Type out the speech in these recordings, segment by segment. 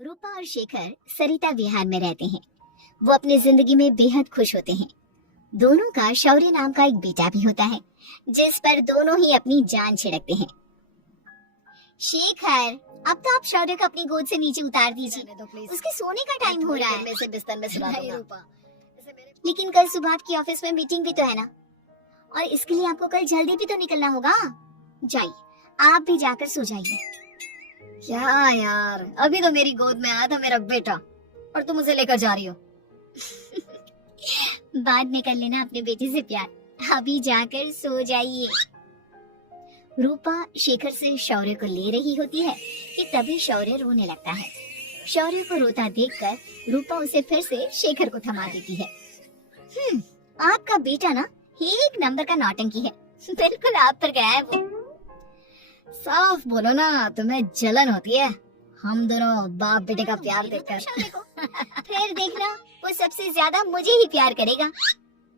रूपा और शेखर सरिता विहार में रहते हैं। वो अपनी जिंदगी में बेहद खुश होते हैं। दोनों का शौर्य नाम का एक बेटा भी होता है, जिस पर दोनों ही अपनी जान छिड़कते हैं। शेखर, अब तो आप शौर्य को अपनी गोद से नीचे उतार दीजिए। उसके सोने का टाइम हो रहा है। मैं इसे बिस्तर में सुला दूंगा। लेकिन कल सुबह आपकी ऑफिस में मीटिंग भी तो है ना, और इसके लिए आपको कल जल्दी भी तो निकलना होगा। जाइए, आप भी जाकर सो जाइए। क्या यार, अभी तो मेरी गोद में आया था मेरा बेटा और तुम उसे लेकर जा रही हो। बाद में कर लेना अपने बेटे से प्यार, अभी जाकर सो जाइए। रूपा शेखर से शौर्य को ले रही होती है कि तभी शौर्य रोने लगता है। शौर्य को रोता देखकर रूपा उसे फिर से शेखर को थमा देती है। आपका बेटा ना एक नंबर का नौटंकी है, बिल्कुल आप पर गया है वो। साफ बोलो ना, तुम्हें जलन होती है हम दोनों बाप बेटे का प्यार देखकर। फिर देखना, वो सबसे ज्यादा मुझे ही प्यार करेगा।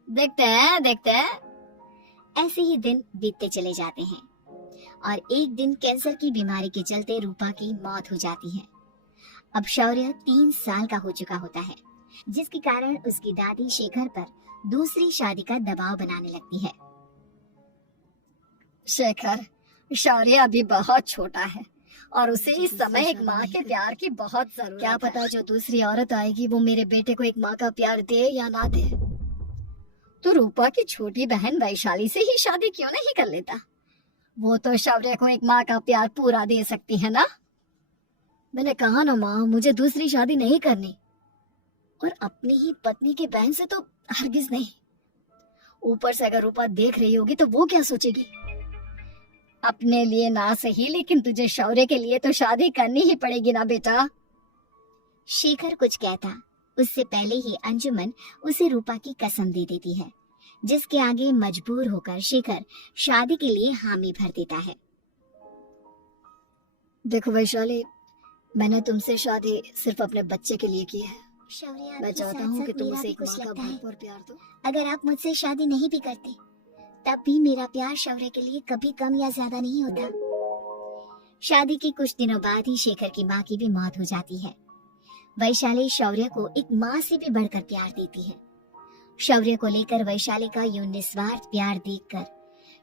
देखते हैं। ऐसे ही दिन बीतते चले जाते हैं और एक दिन कैंसर की बीमारी के चलते रूपा की मौत हो जाती है। अब शौर्य 3 साल का हो चुका होता है, जिसके कारण उसकी दादी शेखर पर दूसरी शादी का दबाव बनाने लगती है। शेखर, शौर्य अभी बहुत छोटा है और उसे इस समय एक माँ के प्यार की बहुत जरूरत है। क्या पता जो दूसरी औरत आएगी वो मेरे बेटे को एक माँ का प्यार दे या ना दे। तो रूपा की छोटी बहन वैशाली से ही शादी क्यों नहीं कर लेता? वो तो शौर्य को एक माँ का प्यार पूरा दे सकती है ना। मैंने कहा ना माँ, मुझे दूसरी शादी नहीं करनी, और अपनी ही पत्नी की बहन से तो हरगिज नहीं। ऊपर से अगर रूपा देख रही होगी तो वो क्या सोचेगी? अपने लिए ना सही, लेकिन तुझे शौर्य के लिए तो शादी करनी ही पड़ेगी ना बेटा। शेखर कुछ कहता उससे पहले ही अंजुमन उसे रूपा की कसम दे देती है, जिसके आगे मजबूर होकर शेखर शादी के लिए हामी भर देता है। देखो वैशाली, मैंने तुमसे शादी सिर्फ अपने बच्चे के लिए की है। शौर्य, मैं चाहता हूँ कि तुम उसे एक माँ का भरपूर प्यार दो। अगर आप मुझसे शादी नहीं भी करते तब भी मेरा प्यार शौर्य के लिए कभी कम या ज्यादा नहीं होता। शादी के कुछ दिनों बाद ही शेखर की माँ की भी मौत हो जाती है। वैशाली शौर्य को एक माँ से भी बढ़कर प्यार देती है। शौर्य को लेकर वैशाली का यूं निस्वार्थ प्यार देखकर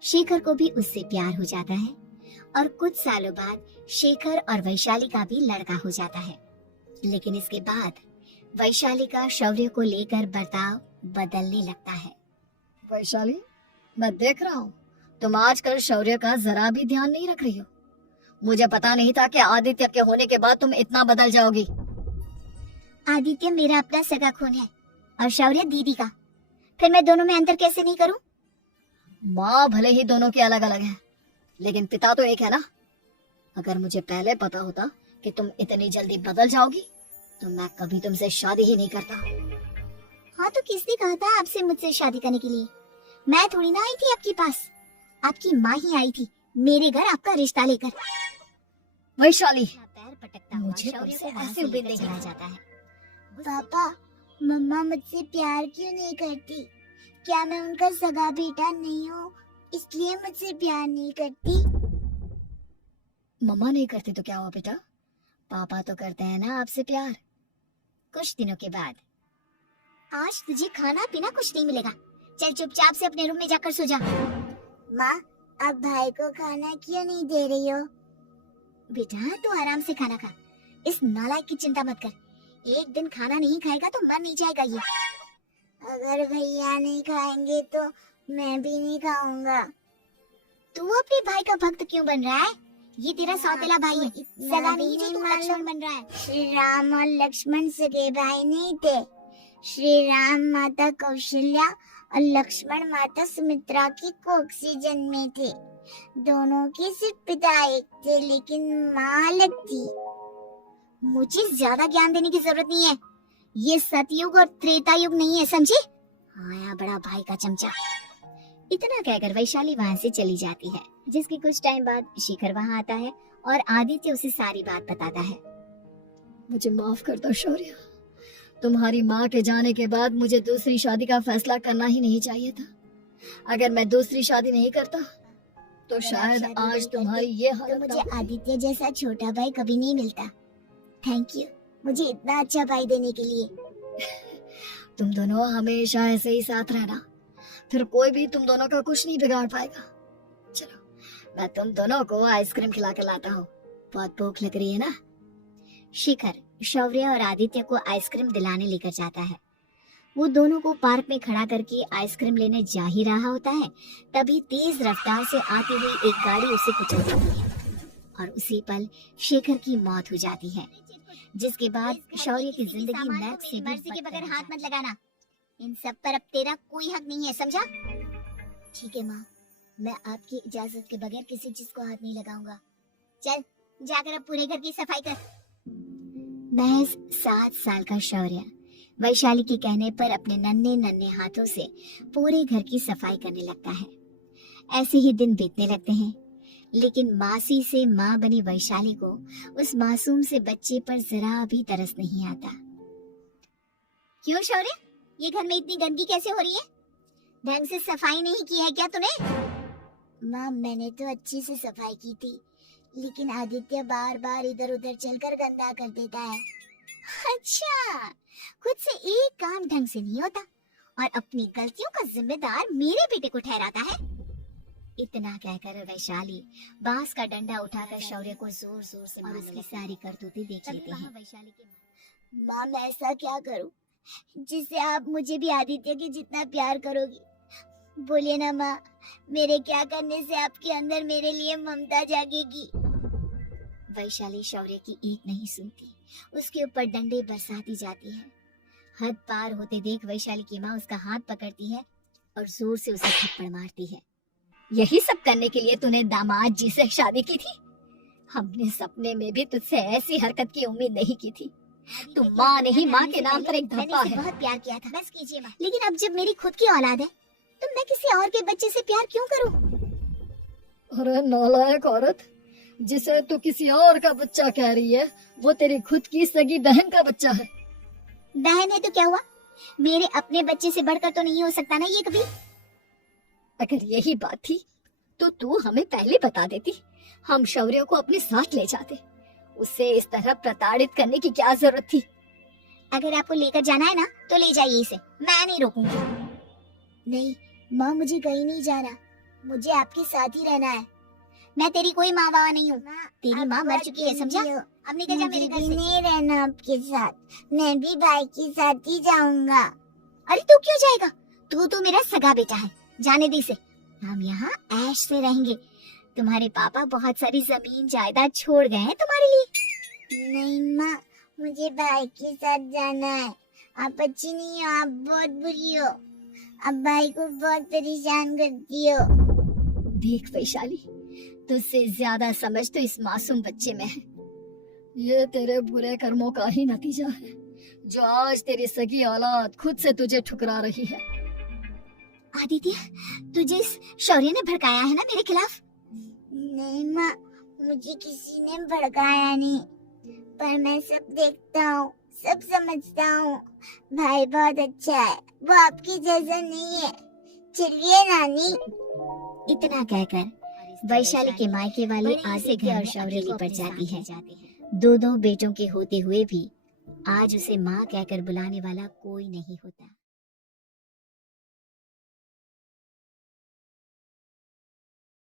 शेखर को भी उससे प्यार हो जाता है, और कुछ सालों बाद शेखर और वैशाली का भी लड़का हो जाता है। लेकिन इसके बाद वैशाली का शौर्य को लेकर बर्ताव बदलने लगता है। वैशाली, मैं देख रहा हूँ तुम आजकल शौर्य का जरा भी ध्यान नहीं रख रही हो। मुझे पता नहीं था कि आदित्य के होने के बाद तुम इतना बदल जाओगी। आदित्य मेरा अपना सगा खून है और शौर्य दीदी का, फिर मैं दोनों में अंतर कैसे नहीं करूं? माँ भले ही दोनों के अलग अलग हैं, लेकिन पिता तो एक है ना। अगर मुझे पहले पता होता कि तुम इतनी जल्दी बदल जाओगी तो मैं कभी तुमसे शादी ही नहीं करता। हाँ, तो किसने कहा था आपसे मुझसे शादी करने के लिए? मैं थोड़ी ना आई थी आपके पास, आपकी माँ ही आई थी मेरे घर आपका रिश्ता लेकर। वैशाली, पैर पटकता हुआ मुझे शौर्य तुमसे को ऐसे ऐसे उम्मीद नहीं चला थी। जाता है। पापा, मम्मा मुझसे प्यार क्यों नहीं करती? क्या मैं उनका सगा बेटा नहीं हूँ, इसलिए मुझसे प्यार नहीं करती? मम्मा नहीं करती तो क्या हुआ बेटा, पापा तो करते हैं ना आपसे प्यार। कुछ दिनों के बाद, आज तुझे खाना पीना कुछ नहीं मिलेगा, चल चुपचाप से अपने रूम में जाकर सो जा। माँ, अब भाई को खाना क्यों नहीं दे रही हो? बेटा तू आराम से खाना खा, इस नालायक की चिंता मत कर। एक दिन खाना नहीं खाएगा तो मर नहीं जाएगा ये। अगर भैया नहीं खाएंगे तो मैं भी नहीं खाऊंगा। तू अपने भाई का भक्त क्यों बन रहा है? ये तेरा सौतेला भाई है, सगा नहीं जो तू लक्ष्मण बन रहा है। श्री राम और लक्ष्मण सगे भाई नहीं थे। श्री राम माता कौशल्या और लक्ष्मण माता सुमित्रा की कोख से जन्मे थे। दोनों के सिर्फ पिता एक थे, लेकिन माँ अलग थी। मुझे ज्यादा ज्ञान देने की जरूरत नहीं है, ये सतयुग और त्रेता युग नहीं है, समझे? आया बड़ा भाई का चमचा। इतना कहकर वैशाली वहाँ से चली जाती है, जिसके कुछ टाइम बाद शेखर वहाँ आता है और आदित्य उसे सारी बात बताता है। मुझे माफ कर दो शौर्य, तुम्हारी माँ के जाने के बाद मुझे दूसरी शादी का फैसला करना ही नहीं चाहिए था। अगर मैं दूसरी शादी नहीं करता तो शायद आज तुम्हारी ये हालत तो मुझे आदित्य जैसा छोटा भाई कभी नहीं मिलता। Thank you. मुझे इतना अच्छा भाई देने के लिए। तुम दोनों हमेशा ऐसे ही साथ रहना, फिर कोई भी तुम दोनों का कुछ नहीं बिगाड़ पाएगा। चलो मैं तुम दोनों को आइसक्रीम खिला के लाता हूँ, बहुत भूख लग रही है ना। शिखर शौर्य और आदित्य को आइसक्रीम दिलाने लेकर जाता है। वो दोनों को पार्क में खड़ा करके आइसक्रीम लेने जा ही रहा होता है, तभी तेज रफ्तार से आती हुई एक गाड़ी उसे कुचल देती है और उसी पल शेखर की मौत हो जाती है, जिसके बाद शौर्य की जिंदगी मैप से भी मर्जी के बगैर हाथ मत लगाना। इन सब पर अब तेरा कोई हक नहीं है, समझा? ठीक है माँ, मैं आपकी इजाजत के बगैर किसी चीज को हाथ नहीं लगाऊंगा। चल जाकर अब पूरे घर की सफाई कर। महज 7 साल का शौर्य वैशाली के कहने पर अपने नन्हे नन्हे हाथों से पूरे घर की सफाई करने लगता है। ऐसे ही दिन बीतने लगते हैं, लेकिन मासी से माँ बनी वैशाली को उस मासूम से बच्चे पर जरा भी तरस नहीं आता। क्यों शौर्य, ये घर में इतनी गंदगी कैसे हो रही है? ढंग से सफाई नहीं की है क्या तूने? माँ मैंने तो अच्छे से सफाई की थी, लेकिन आदित्य बार बार इधर उधर चलकर गंदा कर देता है। अच्छा, खुद से एक काम ढंग से नहीं होता और अपनी गलतियों का जिम्मेदार मेरे बेटे को ठहराता है। इतना कहकर वैशाली बांस का डंडा उठाकर शौर्य को जोर जोर से मारने उसकी सारी करतूतें देख लेते हैं। माँ मैं ऐसा क्या करूं जिससे आप मुझे भी आदित्य के जितना प्यार करोगी? बोलिए ना माँ, मेरे क्या करने से आपके अंदर मेरे लिए ममता जागेगी? वैशाली शौर्य की एक नहीं सुनती, उसके ऊपर डंडे बरसाती जाती है। हद पार होते देख वैशाली की माँ उसका हाथ पकड़ती है और जोर से उसे थप्पड़ मारती है। यही सब करने के लिए तूने दामाद जी से शादी की थी? हमने सपने में भी तुझसे ऐसी हरकत की उम्मीद नहीं की थी। तू माँ नहीं, माँ के नाम पर एक धब्बा है। बहुत प्यार किया था, बस कीजिए माँ। लेकिन अब जब मेरी खुद की औलाद है तो मैं किसी और के बच्चे से प्यार क्यों करूं? अरे नालायक औरत, जिसे तू किसी और का बच्चा कह रही है वो तेरी खुद की सगी बहन का बच्चा है। बहन है तो क्या हुआ, मेरे अपने बच्चे से बढ़कर तो नहीं हो सकता ना ये कभी। अगर यही बात थी तो तू हमें पहले बता देती, हम शौर्य को अपने साथ ले जाते। उसे इस तरह प्रताड़ित करने की क्या जरूरत थी? अगर आपको लेकर जाना है ना तो ले जाइए इसे, मैं नहीं रोकूंगी। नहीं माँ, मुझे कहीं नहीं जाना, मुझे आपके साथ ही रहना है। मैं तेरी कोई माँ बाबा नहीं हूँ, तेरी माँ मर चुकी है, समझा? अब निकल जा मेरे घर से। नहीं रहना आपके साथ, मैं भी भाई के साथ ही जाऊंगा। अरे तू क्यों जाएगा? तू तो मेरा सगा बेटा है, जाने दे इसे। हम यहाँ ऐश से रहेंगे। तुम्हारे पापा बहुत सारी जमीन जायदाद छोड़ गए हैं तुम्हारे लिए। नहीं माँ, मुझे भाई के साथ जाना है। आप अच्छी नहीं हो, आप बहुत बुरी हो, आप भाई को बहुत परेशान करती हो। देख वैशाली, तुझसे ज्यादा समझ तो इस मासूम बच्चे में है। ये तेरे बुरे कर्मों का ही नतीजा है, जो आज तेरी सगी औलाद खुद से तुझे ठुकरा रही है। आदित्य, तुझे इस शौर्य ने भड़काया है ना मेरे खिलाफ? नहीं माँ, मुझे किसी ने भड़काया नहीं, पर मैं सब देखता हूँ, सब समझता हूँ। भाई बहुत अच्छा है, वो आपकी जैसा नहीं है। चलिए नानी। इतना कहकर वैशाली के मायके वाले आसे घर और शौर्य लिपट जाती है। दो बेटों के होते हुए भी आज उसे माँ कहकर बुलाने वाला कोई नहीं होता।